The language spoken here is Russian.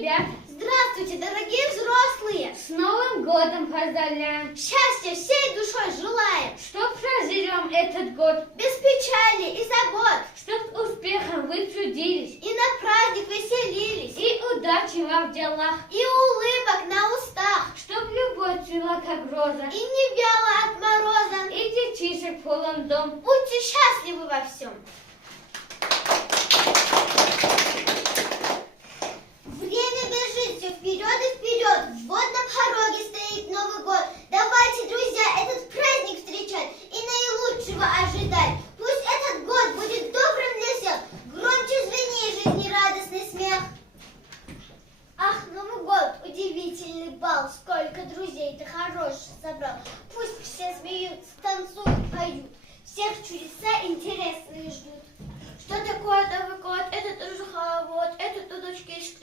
ребят! Здравствуйте, дорогие взрослые! С Новым годом поздравляем! Счастья всей душой желаем! Чтоб проживем этот год, Без печали и забот! чтоб успехом вы трудились, И на праздник веселились! и удачи вам в делах, И улыбок на устах! чтоб любовь цвела как роза, И не вяло от мороза! и детишек полон дом. Будьте счастливы во всем! Время бежит все вперед и вперед. Вот на пороге стоит Новый год. Давайте, друзья, этот праздник встречать и наилучшего ожидать. Пусть этот год будет добрым для всех. Громче звени жизнерадостный смех. Ах, Новый год, удивительный бал. Сколько друзей ты хороших собрал. Пусть все смеются, танцуют, поют. Всех чудеса интересные ждут. Что такое Новый год? Это тоже хоровод, это дудочки и скрипки.